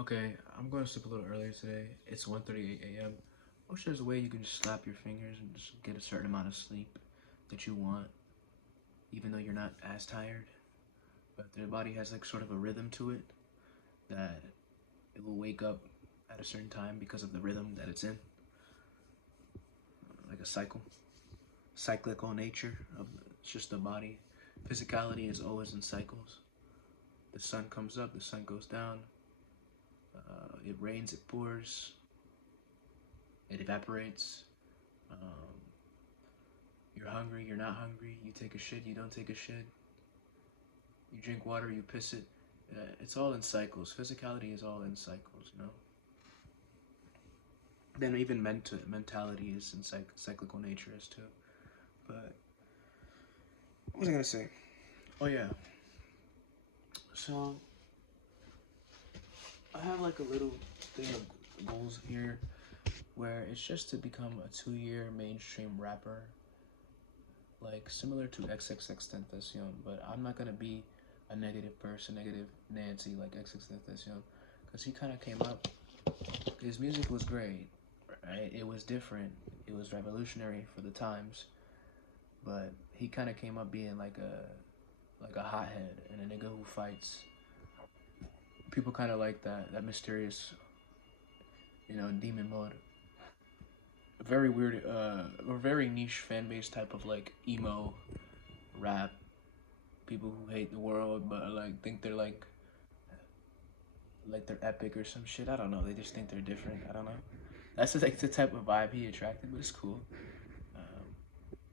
Okay, I'm going to sleep a little earlier today. It's 1:38 a.m. I wish there's a way you can just snap your fingers and just get a certain amount of sleep that you want, even though you're not as tired. But your body has like sort of a rhythm to it that it will wake up at a certain time because of the rhythm that it's in, like a cyclical nature of it's just the body. Physicality is always in cycles. The sun comes up, the sun goes down. It rains, it pours, it evaporates. Um, you're hungry, you're not hungry. You take a shit, you don't take a shit. You drink water, you piss it. It's all in cycles. Physicality is all in cycles, you know. Then even mentality is in cyclical nature as too. But what was I gonna say? Oh yeah. So I have like a little thing of goals here where it's just to become a 2-year mainstream rapper, like similar to XXXTentacion, but I'm not gonna be a negative person, negative Nancy like XXXTentacion, because he kind of came up. His music was great, right? It was different, it was revolutionary for the times, but he kind of came up being like a hothead and a nigga who fights. People kind of like that mysterious, demon mode. A very weird, or very niche fan base type of like emo rap. People who hate the world but like think they're like they're epic or some shit. I don't know. They just think they're different. I don't know. That's just like the type of vibe he attracted, but it's cool. Um,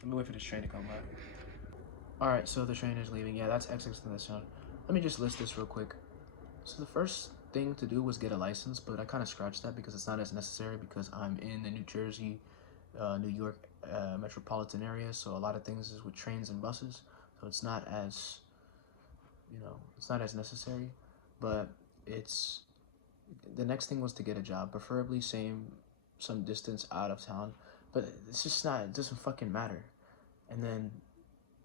Let me wait for this train to come by. All right, so the train is leaving. Yeah, that's XXXTentacion. Let me just list this real quick. So the first thing to do was get a license, but I kind of scratched that because it's not as necessary because I'm in the New Jersey, New York metropolitan area. So a lot of things is with trains and buses. So it's not as, it's not as necessary. But it's the next thing was to get a job, preferably some distance out of town. But it's just not. It doesn't fucking matter. And then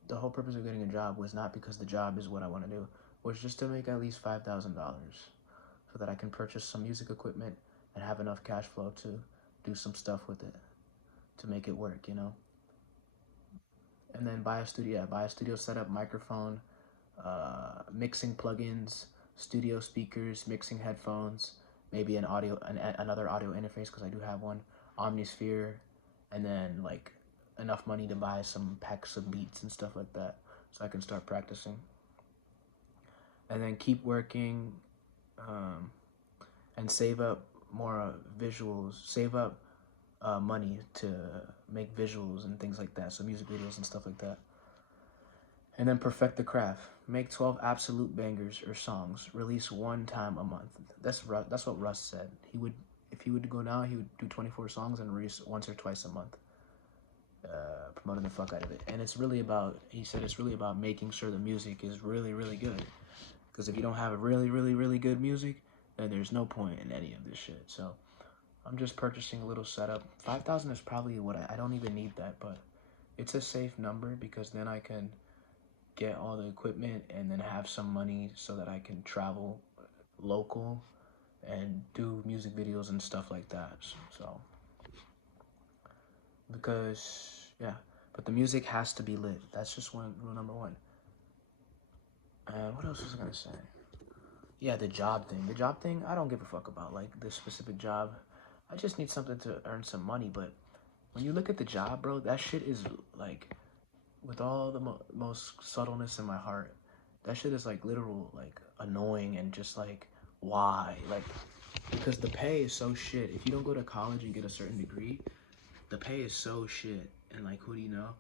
the whole purpose of getting a job was not because the job is what I want to do, was just to make at least $5,000 so that I can purchase some music equipment and have enough cash flow to do some stuff with it to make it work, And then buy a studio setup, microphone, mixing plugins, studio speakers, mixing headphones, maybe another audio interface because I do have one, Omnisphere, and then like enough money to buy some packs of beats and stuff like that so I can start practicing. And then keep working, and save up more visuals, save up money to make visuals and things like that, so music videos and stuff like that. And then perfect the craft. Make 12 absolute bangers or songs. Release one time a month. That's what Russ said. If he would go now, he would do 24 songs and release once or twice a month, promoting the fuck out of it. And he said it's really about making sure the music is really, really good. Because if you don't have a really, really, really good music, then there's no point in any of this shit. So I'm just purchasing a little setup. 5,000 is probably what I don't even need that, but it's a safe number because then I can get all the equipment and then have some money so that I can travel local and do music videos and stuff like that. So, because, yeah, but the music has to be lit. That's just rule number one. And what else was I gonna say? Yeah, the job thing. The job thing, I don't give a fuck about, like, this specific job. I just need something to earn some money, but when you look at the job, bro, that shit is, like, with all the most subtleness in my heart, that shit is, like, literal, like, annoying and just, like, why? Like, because the pay is so shit. If you don't go to college and get a certain degree, the pay is so shit. And, like, who do you know?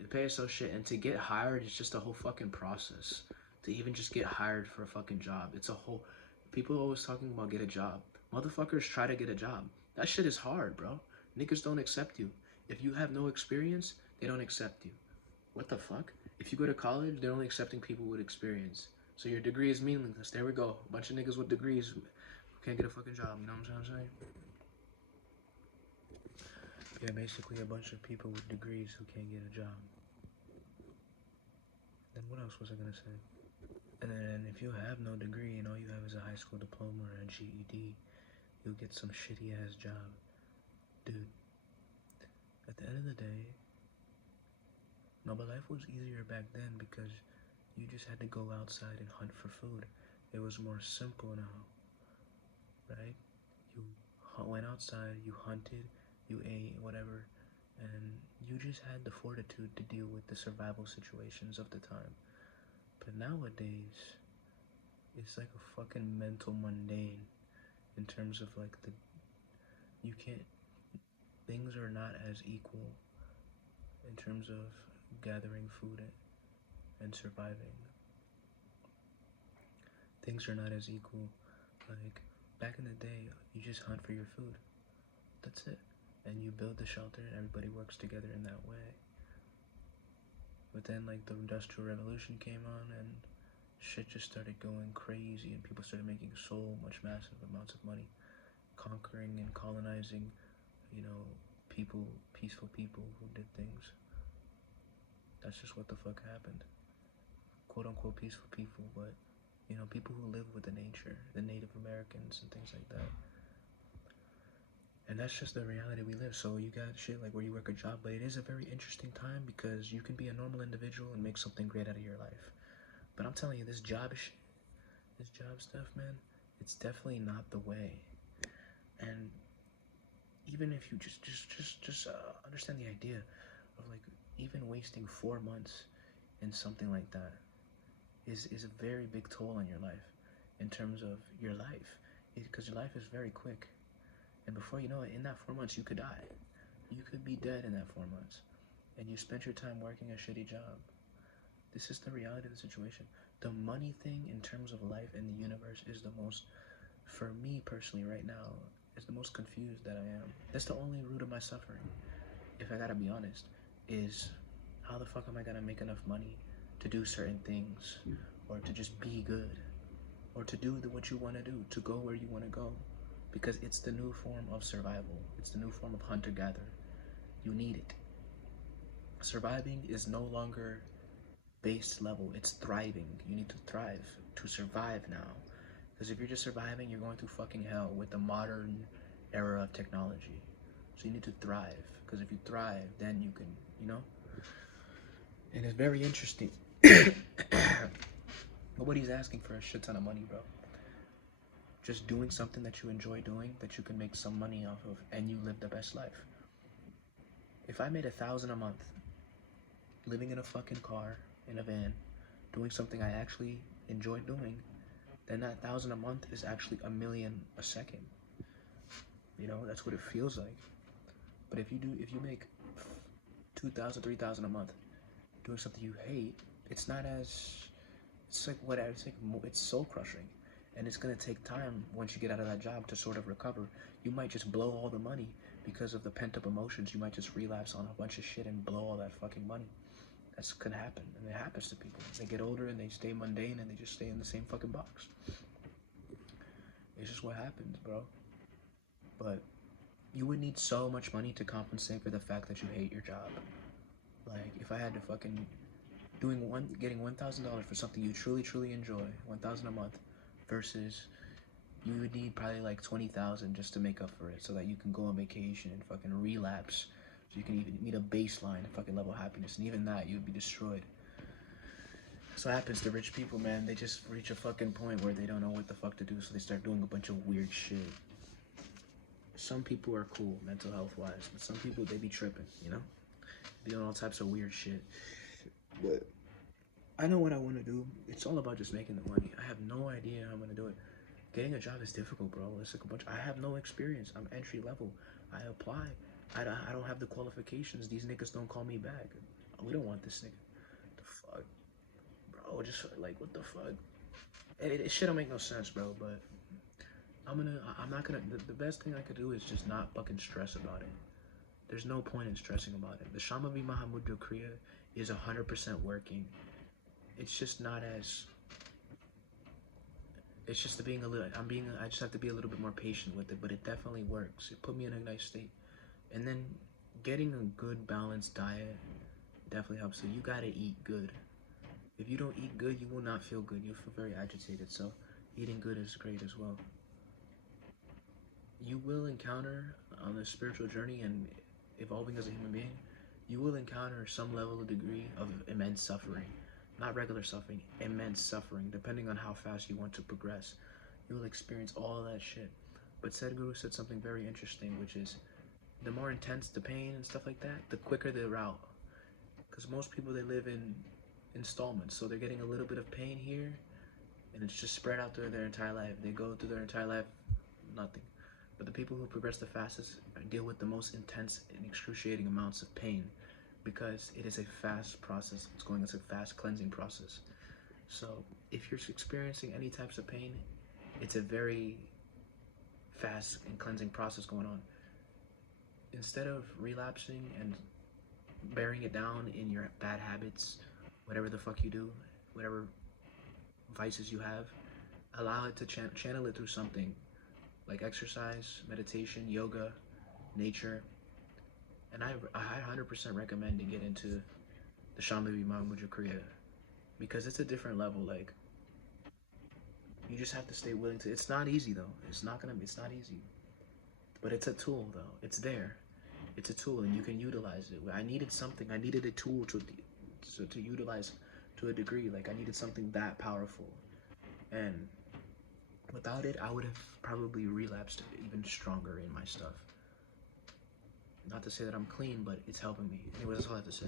The pay is so shit. And to get hired is just a whole fucking process. To even just get hired for a fucking job. It's a whole... People are always talking about get a job. Motherfuckers try to get a job. That shit is hard, bro. Niggas don't accept you. If you have no experience, they don't accept you. What the fuck? If you go to college, they're only accepting people with experience. So your degree is meaningless. There we go. A bunch of niggas with degrees who can't get a fucking job. You know what I'm saying? Yeah, basically a bunch of people with degrees who can't get a job. Then what else was I gonna say? And then if you have no degree and all you have is a high school diploma or a GED, you'll get some shitty ass job. Dude, at the end of the day, no, but life was easier back then because you just had to go outside and hunt for food. It was more simple now, right? You went outside, you hunted, you ate, whatever, and you just had the fortitude to deal with the survival situations of the time. But nowadays, it's like a fucking mental mundane in terms of like you can't, things are not as equal in terms of gathering food and surviving. Things are not as equal. Like back in the day, you just hunt for your food. That's it. And you build the shelter and everybody works together in that way. But then like the Industrial Revolution came on and shit just started going crazy and people started making so much massive amounts of money, conquering and colonizing, you know, peaceful people who did things. That's just what the fuck happened. Quote unquote peaceful people, but you know, people who live with the nature, the Native Americans and things like that. And that's just the reality we live. So you got shit like where you work a job, but it is a very interesting time because you can be a normal individual and make something great out of your life. But I'm telling you, this job stuff, man, it's definitely not the way. And even if you just understand the idea of like even wasting 4 months in something like that is a very big toll on your life in terms of your life, because your life is very quick. And before you know it, in that 4 months, you could die. You could be dead in that 4 months. And you spent your time working a shitty job. This is the reality of the situation. The money thing in terms of life and the universe is the most, for me personally right now, is the most confused that I am. That's the only root of my suffering, if I gotta be honest, is how the fuck am I gonna make enough money to do certain things, or to just be good, or to do what you wanna do, to go where you wanna go. Because it's the new form of survival. It's the new form of hunter-gatherer. You need it. Surviving is no longer base level, it's thriving. You need to thrive to survive now. Because if you're just surviving, you're going through fucking hell with the modern era of technology. So you need to thrive. Because if you thrive, then you can, you know? And it's very interesting. Nobody's asking for a shit ton of money, bro. Just doing something that you enjoy doing, that you can make some money off of, and you live the best life. If I made $1,000 a month, living in a fucking car, in a van, doing something I actually enjoy doing, then that 1,000 a month is actually $1 million a second. You know, that's what it feels like. But if you make 2,000, 3,000 a month, doing something you hate, it's not as, it's like whatever, it's soul crushing. And it's gonna take time once you get out of that job to sort of recover. You might just blow all the money because of the pent up emotions. You might just relapse on a bunch of shit and blow all that fucking money. That's gonna happen, and it happens to people. They get older and they stay mundane and they just stay in the same fucking box. It's just what happens, bro. But you would need so much money to compensate for the fact that you hate your job. Like, if I had to fucking getting $1,000 for something you truly enjoy, 1,000 a month, versus you would need probably like 20,000 just to make up for it, so that you can go on vacation and fucking relapse, so you can even meet a baseline fucking level of happiness, and even that you'd be destroyed. So what happens to rich people, man. They just reach a fucking point where they don't know what the fuck to do, so they start doing a bunch of weird shit. Some people are cool mental health wise, but some people, they be tripping, you know, be on all types of weird shit. But I know what I want to do. It's all about just making the money. I have no idea how I'm gonna do it. Getting a job is difficult, bro. It's like a bunch. I have no experience. I'm entry level. I apply. I don't have the qualifications. These niggas don't call me back. We don't want this nigga. The fuck, bro? Just like, what the fuck? It shit don't make no sense, bro. But I'm not gonna. The best thing I could do is just not fucking stress about it. There's no point in stressing about it. The Shamavi Mahamudra Kriya is 100% working. It's just not as. It's just being a little. I just have to be a little bit more patient with it, but it definitely works. It put me in a nice state, and then getting a good balanced diet definitely helps. So you gotta eat good. If you don't eat good, you will not feel good. You'll feel very agitated. So eating good is great as well. You will encounter on the spiritual journey and evolving as a human being, you will encounter some level of degree of immense suffering. Not regular suffering, immense suffering, depending on how fast you want to progress. You will experience all of that shit. But Sadhguru said something very interesting, which is the more intense the pain and stuff like that, the quicker the route. Because most people, they live in installments, so they're getting a little bit of pain here, and it's just spread out through their entire life. They go through their entire life, nothing. But the people who progress the fastest deal with the most intense and excruciating amounts of pain, because it is a fast process. It's going into a fast cleansing process. So if you're experiencing any types of pain, it's a very fast and cleansing process going on. Instead of relapsing and bearing it down in your bad habits, whatever the fuck you do, whatever vices you have, allow it to channel it through something like exercise, meditation, yoga, nature. And I 100% recommend to get into the Shambhavi Mahamudra Kriya, because it's a different level. Like, you just have to stay willing to. It's not easy though. It's not easy. But it's a tool though. It's there. It's a tool, and you can utilize it. I needed something. I needed a tool to utilize to a degree. Like, I needed something that powerful, and without it, I would have probably relapsed even stronger in my stuff. Not to say that I'm clean, but it's helping me. Anyway, that's all I have to say.